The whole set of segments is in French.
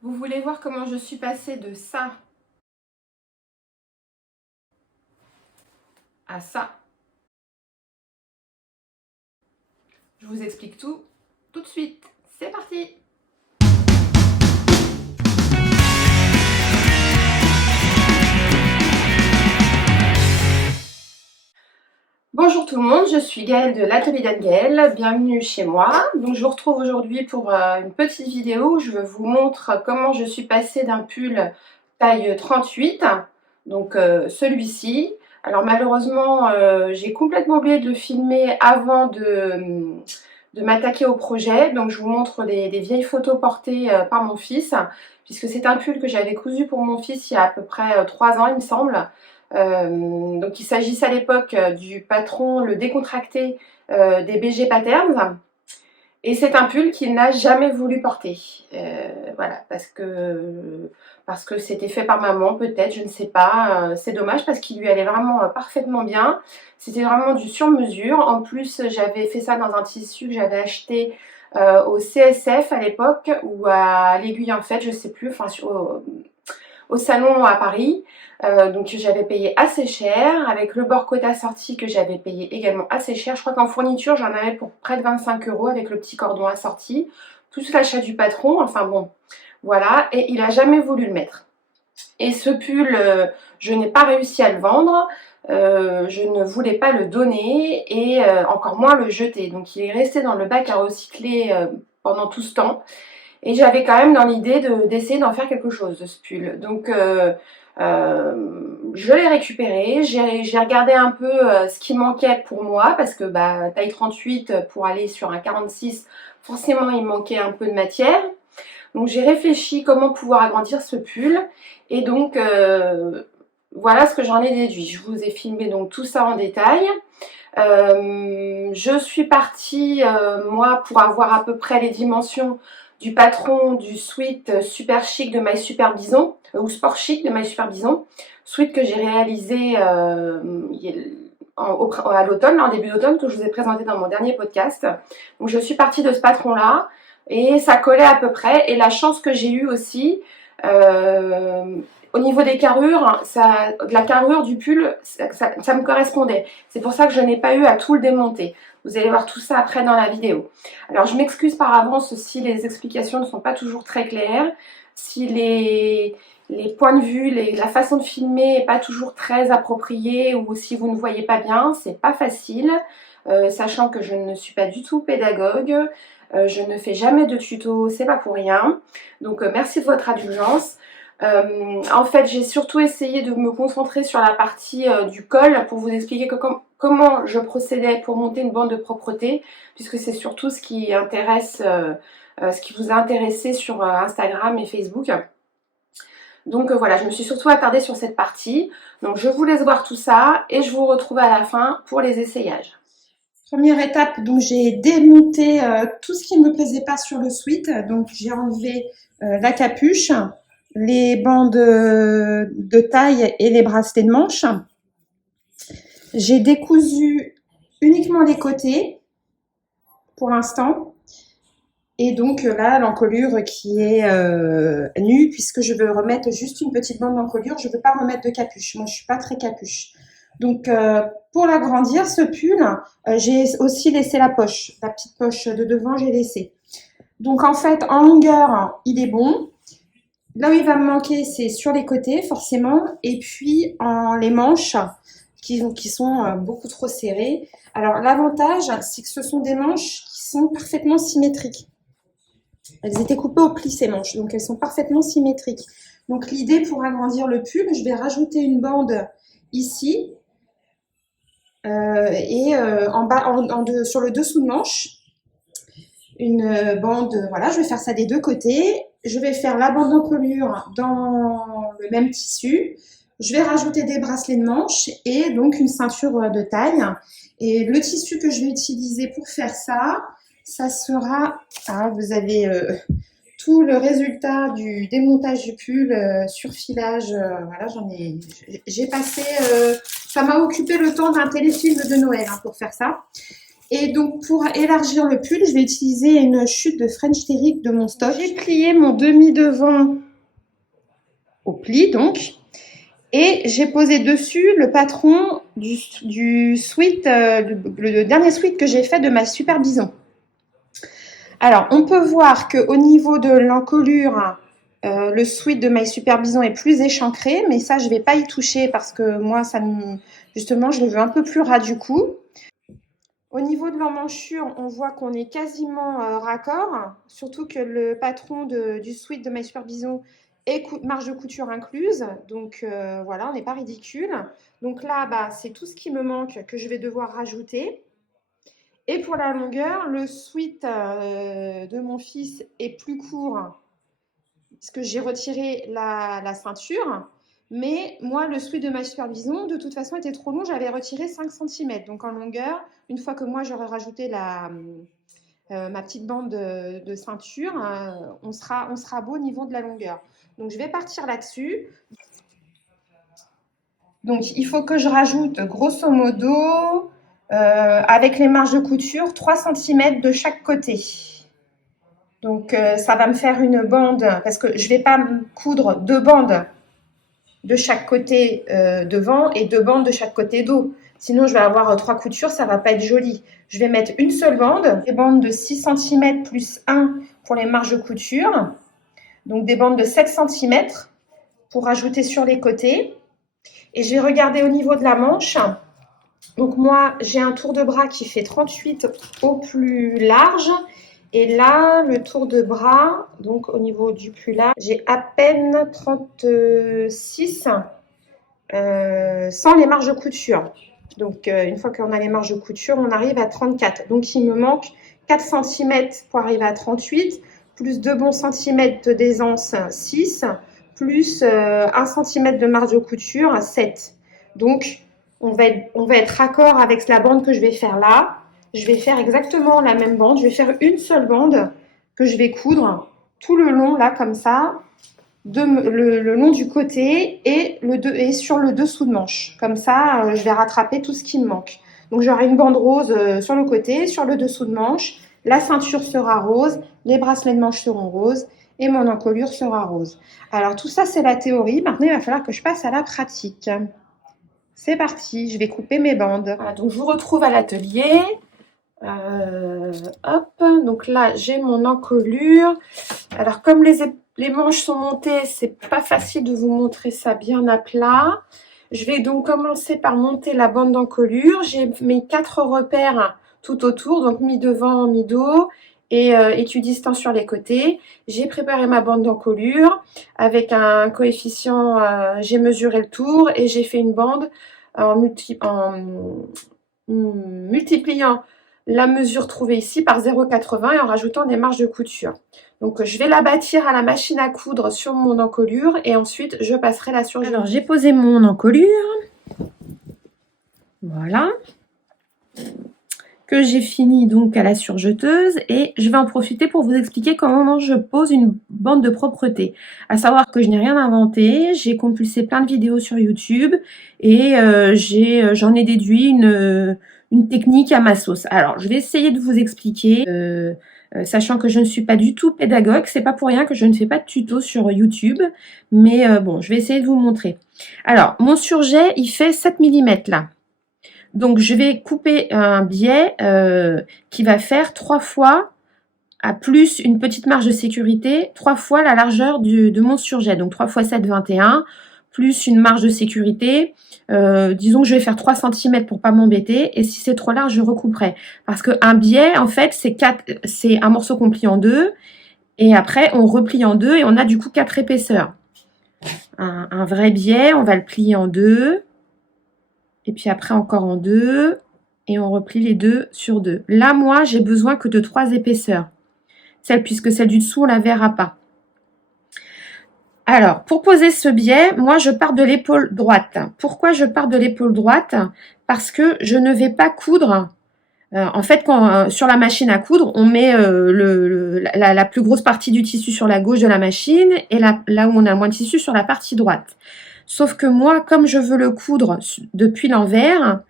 Vous voulez voir comment je suis passée de ça à ça? Je vous explique tout de suite. C'est parti! Bonjour tout le monde, je suis Gaëlle de l'Atelier d'Anne-Gaëlle, bienvenue chez moi. Donc je vous retrouve aujourd'hui pour une petite vidéo où je vous montre comment je suis passée d'un pull taille 38, donc celui-ci. Alors malheureusement, j'ai complètement oublié de le filmer avant de m'attaquer au projet. Donc je vous montre des vieilles photos portées par mon fils, puisque c'est un pull que j'avais cousu pour mon fils il y a à peu près 3 ans il me semble. Donc il s'agissait à l'époque du patron le décontracté des BG Patterns. Et c'est un pull qu'il n'a jamais voulu porter. Voilà, parce que c'était fait par maman, peut-être, je ne sais pas. C'est dommage parce qu'il lui allait vraiment parfaitement bien. C'était vraiment du sur-mesure. En plus, j'avais fait ça dans un tissu que j'avais acheté au CSF à l'époque ou à l'Aiguille en fait, je ne sais plus, enfin au salon à Paris. Donc j'avais payé assez cher, avec le bord côte assorti que j'avais payé également assez cher. Je crois qu'en fourniture j'en avais pour près de 25 € avec le petit cordon assorti, plus l'achat du patron, enfin bon, voilà, et il a jamais voulu le mettre. Et ce pull, je n'ai pas réussi à le vendre, je ne voulais pas le donner et encore moins le jeter. Donc il est resté dans le bac à recycler pendant tout ce temps. Et j'avais quand même dans l'idée d'essayer d'en faire quelque chose de ce pull. Donc je l'ai récupéré, j'ai regardé un peu ce qui manquait pour moi, parce que bah, taille 38 pour aller sur un 46, forcément il manquait un peu de matière. Donc j'ai réfléchi comment pouvoir agrandir ce pull, et donc voilà ce que j'en ai déduit. Je vous ai filmé donc tout ça en détail. Je suis partie, moi, pour avoir à peu près les dimensions du patron du sweat super chic de My Super Bison, ou sport chic de My Super Bison, sweat que j'ai réalisé à l'automne, en début d'automne, que je vous ai présenté dans mon dernier podcast. Donc je suis partie de ce patron-là, et ça collait à peu près, et la chance que j'ai eue aussi, au niveau des carrures, de la carrure du pull, ça me correspondait. C'est pour ça que je n'ai pas eu à tout le démonter. Vous allez voir tout ça après dans la vidéo. Alors je m'excuse par avance si les explications ne sont pas toujours très claires, si les points de vue, la façon de filmer n'est pas toujours très appropriée, ou si vous ne voyez pas bien, c'est pas facile, sachant que je ne suis pas du tout pédagogue, je ne fais jamais de tuto, c'est pas pour rien. Donc merci de votre indulgence. En fait, j'ai surtout essayé de me concentrer sur la partie du col pour vous expliquer comment je procédais pour monter une bande de propreté, puisque c'est surtout ce qui intéresse, ce qui vous a intéressé sur Instagram et Facebook. Donc voilà, je me suis surtout attardée sur cette partie. Donc je vous laisse voir tout ça et je vous retrouve à la fin pour les essayages. Première étape, donc j'ai démonté tout ce qui ne me plaisait pas sur le sweat. Donc j'ai enlevé la capuche, les bandes de taille et les bracelets de manche. J'ai décousu uniquement les côtés pour l'instant. Et donc là, l'encolure qui est nue, puisque je veux remettre juste une petite bande d'encolure, je ne veux pas remettre de capuche. Moi, je ne suis pas très capuche. Donc, pour l'agrandir, ce pull, j'ai aussi laissé la poche. La petite poche de devant, j'ai laissé. Donc, en fait, en longueur, il est bon. Là où il va me manquer, c'est sur les côtés, forcément. Et puis, en les manches, qui sont beaucoup trop serrées. Alors, l'avantage, c'est que ce sont des manches qui sont parfaitement symétriques. Elles étaient coupées au pli, ces manches, donc elles sont parfaitement symétriques. Donc l'idée pour agrandir le pull, je vais rajouter une bande ici et en bas, sur le dessous de manche, une bande, voilà, je vais faire ça des deux côtés. Je vais faire la bande d'encolure dans le même tissu. Je vais rajouter des bracelets de manche et donc une ceinture de taille. Et le tissu que je vais utiliser pour faire ça, ça sera, vous avez tout le résultat du démontage du pull, surfilage, voilà, j'ai passé, ça m'a occupé le temps d'un téléfilm de Noël pour faire ça. Et donc, pour élargir le pull, je vais utiliser une chute de French Terry de mon stock. J'ai plié mon demi-devant au pli, donc. Et j'ai posé dessus le patron du sweat, le dernier sweat que j'ai fait de ma Super Bison. Alors, on peut voir qu'au niveau de l'encolure, le sweat de My Super Bison est plus échancré, mais ça, je ne vais pas y toucher parce que moi, justement, je le veux un peu plus ras du cou. Au niveau de l'emmanchure, on voit qu'on est quasiment raccord, surtout que le patron du sweat de My Super Bison est marge de couture incluse. Donc voilà, on n'est pas ridicule. Donc là, bah, c'est tout ce qui me manque que je vais devoir rajouter. Et pour la longueur, le sweat de mon fils est plus court puisque j'ai retiré la ceinture. Mais moi, le sweat de ma Super Bison, de toute façon, était trop long. J'avais retiré 5 cm. Donc en longueur, une fois que moi, j'aurai rajouté ma petite bande de ceinture, on sera beau au niveau de la longueur. Donc je vais partir là-dessus. Donc il faut que je rajoute grosso modo, avec les marges de couture, 3 cm de chaque côté. Donc ça va me faire une bande, parce que je ne vais pas coudre 2 bandes de chaque côté devant et 2 bandes de chaque côté dos. Sinon, je vais avoir 3 coutures, ça ne va pas être joli. Je vais mettre une seule bande, des bandes de 6 cm plus 1 pour les marges de couture. Donc des bandes de 7 cm pour rajouter sur les côtés. Et je vais regarder au niveau de la manche. Donc moi, j'ai un tour de bras qui fait 38 au plus large. Et là, le tour de bras, donc au niveau du plus large, j'ai à peine 36 sans les marges de couture. Donc, une fois qu'on a les marges de couture, on arrive à 34. Donc, il me manque 4 cm pour arriver à 38, plus 2 bons centimètres d'aisance, 6, plus 1 cm de marge de couture, 7. Donc, on va être raccord avec la bande que je vais faire là. Je vais faire exactement la même bande. Je vais faire une seule bande que je vais coudre tout le long, là, comme ça, le long du côté et sur le dessous de manche. Comme ça, je vais rattraper tout ce qui me manque. Donc, j'aurai une bande rose sur le côté, sur le dessous de manche. La ceinture sera rose, les bracelets de manche seront roses et mon encolure sera rose. Alors, tout ça, c'est la théorie. Maintenant, il va falloir que je passe à la pratique. C'est parti, je vais couper mes bandes. Voilà, donc, je vous retrouve à l'atelier. Hop, donc là, j'ai mon encolure. Alors, comme les manches sont montées, c'est pas facile de vous montrer ça bien à plat. Je vais donc commencer par monter la bande d'encolure. J'ai mes 4 repères tout autour, donc mi-devant, mi-dos et équidistant sur les côtés. J'ai préparé ma bande d'encolure avec un coefficient, j'ai mesuré le tour et j'ai fait une bande en multipliant la mesure trouvée ici par 0,80 et en rajoutant des marges de couture. Donc je vais la bâtir à la machine à coudre sur mon encolure et ensuite je passerai la surjeteuse. Alors j'ai posé mon encolure, voilà, que j'ai fini donc à la surjeteuse et je vais en profiter pour vous expliquer comment je pose une bande de propreté. À savoir que je n'ai rien inventé, j'ai compulsé plein de vidéos sur YouTube et j'en ai déduit une technique à ma sauce. Alors, je vais essayer de vous expliquer, sachant que je ne suis pas du tout pédagogue. C'est pas pour rien que je ne fais pas de tuto sur YouTube, mais bon, je vais essayer de vous montrer. Alors, mon surjet, il fait 7 mm là. Donc, je vais couper un biais qui va faire 3 fois, à plus une petite marge de sécurité, 3 fois la largeur de mon surjet. Donc, 3 fois 7, 21, plus une marge de sécurité. Disons que je vais faire 3 cm pour pas m'embêter. Et si c'est trop large, je recouperai. Parce qu'un biais, en fait, c'est un morceau qu'on plie en deux. Et après, on replie en deux et on a du coup 4 épaisseurs. Un vrai biais, on va le plier en deux. Et puis après, encore en deux. Et on replie les deux sur deux. Là, moi, j'ai besoin que de 3 épaisseurs. Puisque celle du dessous, on la verra pas. Alors, pour poser ce biais, moi, je pars de l'épaule droite. Pourquoi je pars de l'épaule droite? Parce que je ne vais pas coudre. En fait, sur la machine à coudre, on met la plus grosse partie du tissu sur la gauche de la machine et là où on a le moins de tissu sur la partie droite. Sauf que moi, comme je veux le coudre depuis l'envers,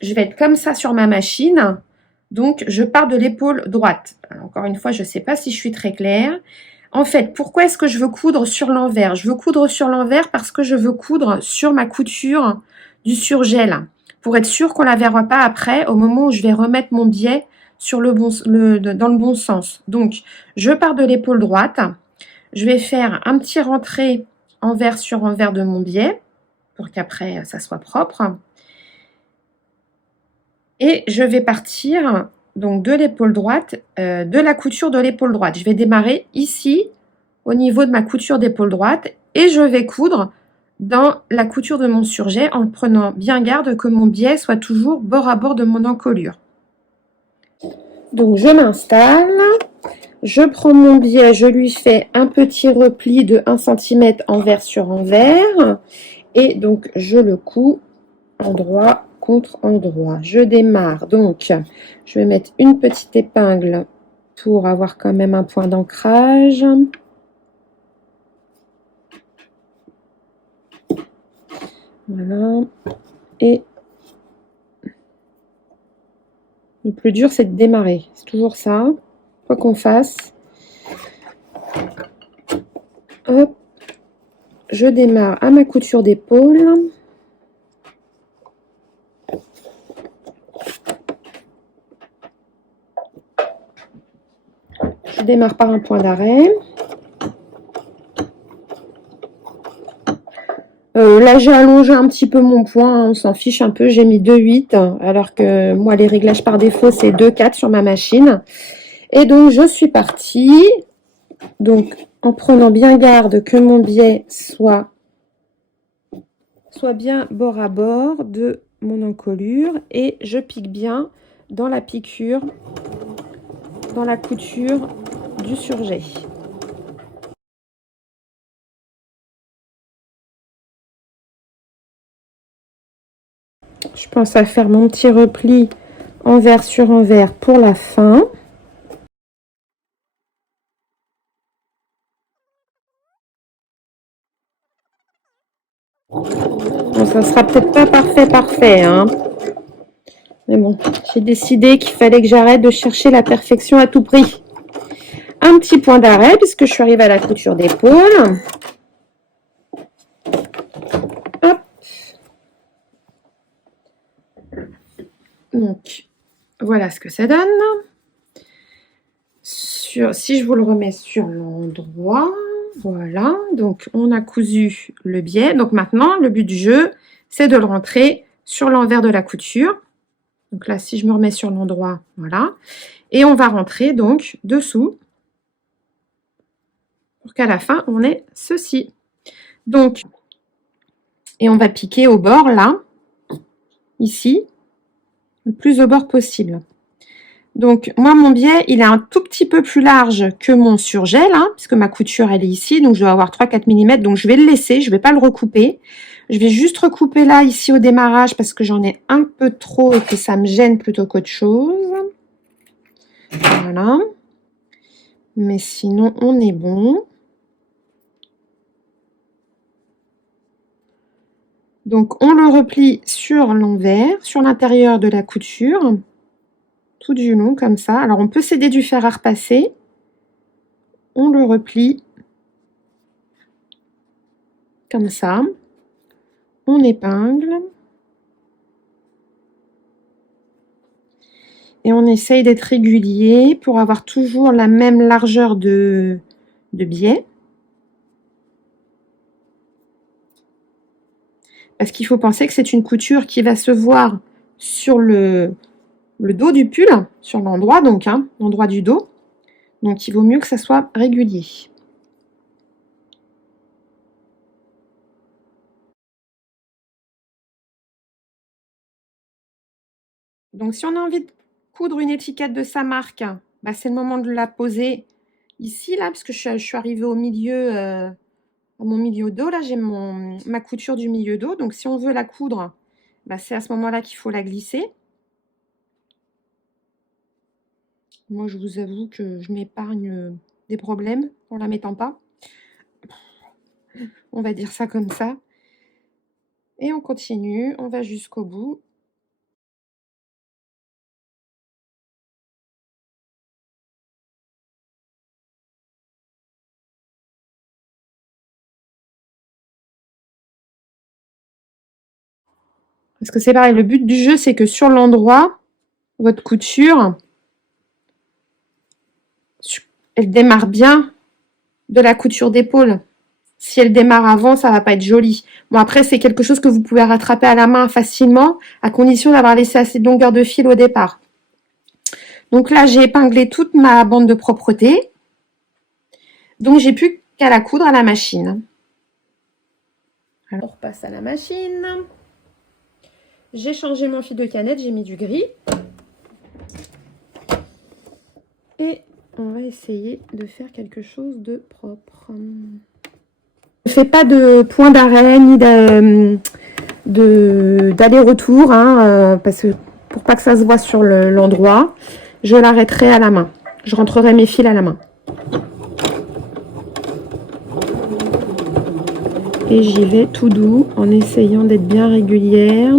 je vais être comme ça sur ma machine. Donc, je pars de l'épaule droite. Alors, encore une fois, je ne sais pas si je suis très claire. En fait, pourquoi est-ce que je veux coudre sur l'envers? Je veux coudre sur l'envers parce que je veux coudre sur ma couture du surgel, pour être sûr qu'on ne la verra pas après au moment où je vais remettre mon biais sur dans le bon sens. Donc, je pars de l'épaule droite. Je vais faire un petit rentré envers sur envers de mon biais pour qu'après ça soit propre. Et je vais partir donc de l'épaule droite, de la couture de l'épaule droite. Je vais démarrer ici au niveau de ma couture d'épaule droite et je vais coudre dans la couture de mon surjet en prenant bien garde que mon biais soit toujours bord à bord de mon encolure. Donc je m'installe, je prends mon biais, je lui fais un petit repli de 1 cm envers sur envers et donc je le couds endroit contre endroit. Je démarre, donc je vais mettre une petite épingle pour avoir quand même un point d'ancrage. Voilà. Et le plus dur, c'est de démarrer. C'est toujours ça, quoi qu'on fasse. Hop. Je démarre à ma couture d'épaule. Je démarre par un point d'arrêt. Là, j'ai allongé un petit peu mon point, on s'en fiche un peu. J'ai mis 2,8 alors que moi, les réglages par défaut, c'est 2,4 sur ma machine. Et donc, je suis partie. Donc, en prenant bien garde que mon biais soit bien bord à bord de mon encolure et je pique bien dans la piqûre, dans la couture du surjet. Je pense à faire mon petit repli envers sur envers pour la fin. Bon, ça sera peut-être pas parfait, hein. Mais bon, j'ai décidé qu'il fallait que j'arrête de chercher la perfection à tout prix. Un petit point d'arrêt puisque je suis arrivée à la couture d'épaule. Hop. Donc, voilà ce que ça donne. Si je vous le remets sur l'endroit, voilà, donc on a cousu le biais. Donc maintenant, le but du jeu, c'est de le rentrer sur l'envers de la couture. Donc là, si je me remets sur l'endroit, voilà. Et on va rentrer donc dessous pour qu'à la fin, on ait ceci. Donc, et on va piquer au bord, là, ici, le plus au bord possible. Donc, moi, mon biais, il est un tout petit peu plus large que mon surgel, hein, puisque ma couture, elle est ici, donc je dois avoir 3-4 mm, donc je vais le laisser, je ne vais pas le recouper. Je vais juste recouper là, ici, au démarrage, parce que j'en ai un peu trop et que ça me gêne plutôt qu'autre chose. Voilà. Mais sinon, on est bon. Donc, on le replie sur l'envers, sur l'intérieur de la couture, tout du long, comme ça. Alors, on peut s'aider du fer à repasser. On le replie comme ça. On épingle. Et on essaye d'être régulier pour avoir toujours la même largeur de biais. Parce qu'il faut penser que c'est une couture qui va se voir sur le dos du pull, sur l'endroit donc, hein, l'endroit du dos. Donc il vaut mieux que ça soit régulier. Donc si on a envie de coudre une étiquette de sa marque, bah, c'est le moment de la poser ici, là, parce que je suis arrivée au milieu, à mon milieu dos. Là, j'ai ma couture du milieu dos. Donc si on veut la coudre, bah, c'est à ce moment-là qu'il faut la glisser. Moi, je vous avoue que je m'épargne des problèmes en la mettant pas. On va dire ça comme ça. Et on continue, on va jusqu'au bout. Parce que c'est pareil, le but du jeu, c'est que sur l'endroit, votre couture, elle démarre bien de la couture d'épaule. Si elle démarre avant, ça va pas être joli. Bon, après, c'est quelque chose que vous pouvez rattraper à la main facilement, à condition d'avoir laissé assez de longueur de fil au départ. Donc là, j'ai épinglé toute ma bande de propreté. Donc, j'ai plus qu'à la coudre à la machine. Alors, on repasse à la machine. J'ai changé mon fil de canette, j'ai mis du gris. Et on va essayer de faire quelque chose de propre. Je ne fais pas de point d'arrêt ni d'aller-retour, hein, parce que pour pas que ça se voit sur l'endroit, je l'arrêterai à la main. Je rentrerai mes fils à la main. Et j'y vais tout doux en essayant d'être bien régulière.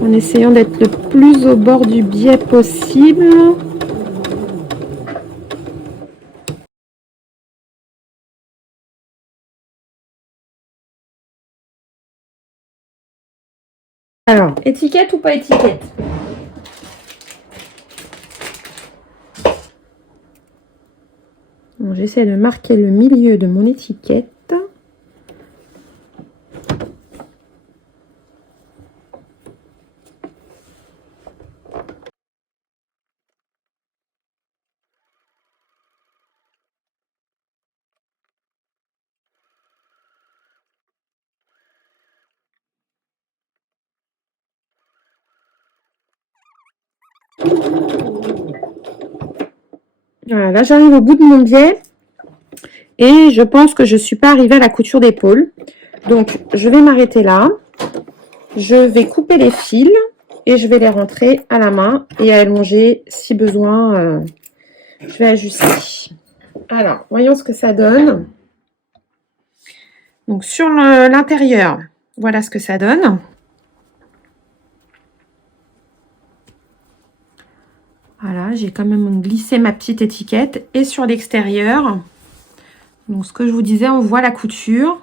En essayant d'être le plus au bord du biais possible. Alors, étiquette ou pas étiquette? Bon, j'essaie de marquer le milieu de mon étiquette. Voilà, là j'arrive au bout de mon biais et je pense que je ne suis pas arrivée à la couture d'épaule. Donc je vais m'arrêter là. Je vais couper les fils et je vais les rentrer à la main et allonger si besoin. Je vais ajuster. Alors, voyons ce que ça donne. Donc sur l'intérieur, voilà ce que ça donne. Voilà, j'ai quand même glissé ma petite étiquette. Et sur l'extérieur, donc ce que je vous disais, on voit la couture.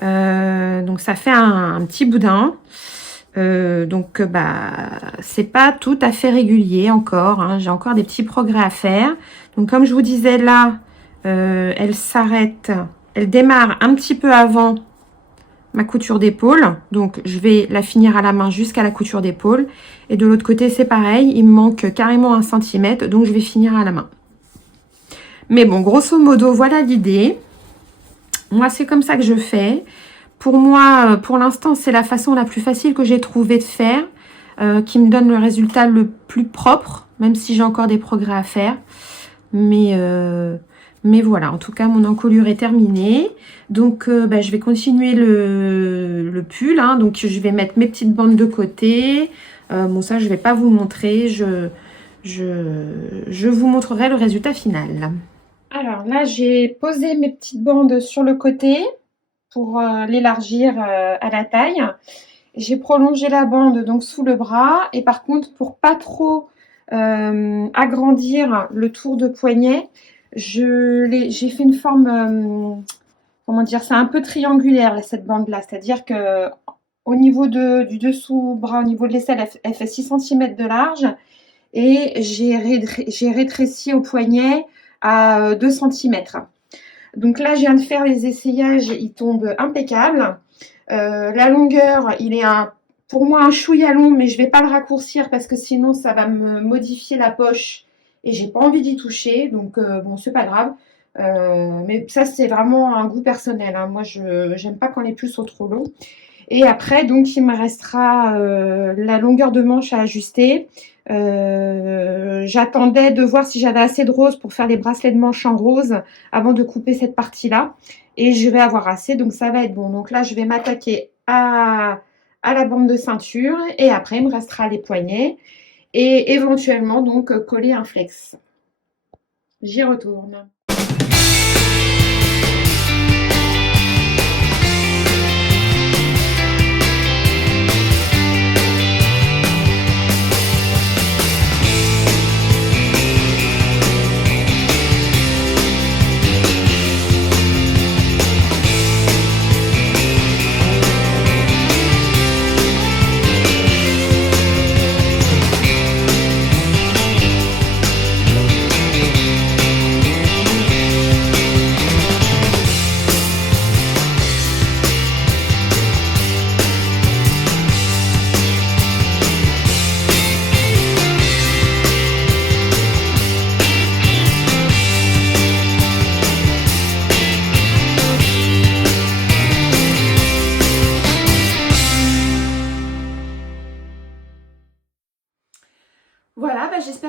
Donc ça fait un petit boudin. Donc c'est pas tout à fait régulier encore. Hein. J'ai encore des petits progrès à faire. Donc comme je vous disais là, elle s'arrête. Elle démarre un petit peu avant ma couture d'épaule, donc je vais la finir à la main jusqu'à la couture d'épaule, et de l'autre côté c'est pareil, il me manque carrément 1 cm, donc je vais finir à la main. Mais bon, grosso modo, voilà l'idée. Moi, c'est comme ça que je fais. Pour moi, pour l'instant, c'est la façon la plus facile que j'ai trouvé de faire, qui me donne le résultat le plus propre, même si j'ai encore des progrès à faire. Mais voilà, en tout cas, mon encolure est terminée. Donc, je vais continuer le pull. Hein, donc, je vais mettre mes petites bandes de côté. Bon, ça, je ne vais pas vous montrer. Je vous montrerai le résultat final. Alors là, j'ai posé mes petites bandes sur le côté pour l'élargir à la taille. J'ai prolongé la bande donc sous le bras. Et par contre, pour pas trop agrandir le tour de poignet, j'ai fait une forme, comment dire, c'est un peu triangulaire là, cette bande là, c'est-à-dire que au niveau du dessous bras, au niveau de l'aisselle, elle fait 6 cm de large, et j'ai rétréci au poignet à 2 cm. Donc là, je viens de faire les essayages, ils tombent impeccables. La longueur, il est pour moi un chouïa long, mais je vais pas le raccourcir parce que sinon ça va me modifier la poche et j'ai pas envie d'y toucher, donc bon, c'est pas grave. Mais ça, c'est vraiment un goût personnel, hein. Moi, j'aime pas quand les pulls sont trop longs. Et après, donc, il me restera la longueur de manche à ajuster. J'attendais de voir si j'avais assez de rose pour faire les bracelets de manche en rose avant de couper cette partie-là. Et je vais avoir assez, donc ça va être bon. Donc là, je vais m'attaquer à la bande de ceinture. Et après, il me restera les poignets. Et éventuellement, donc, coller un flex. J'y retourne.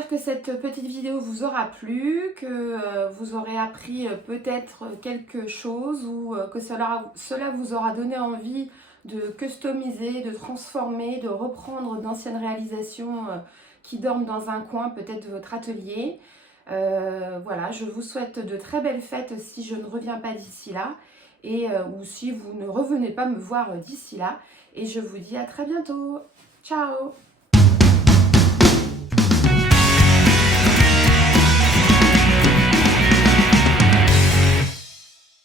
que cette petite vidéo vous aura plu, que vous aurez appris peut-être quelque chose ou que cela vous aura donné envie de customiser, de transformer, de reprendre d'anciennes réalisations qui dorment dans un coin peut-être de votre atelier. Voilà, je vous souhaite de très belles fêtes si je ne reviens pas d'ici là et ou si vous ne revenez pas me voir d'ici là. Et je vous dis à très bientôt. Ciao!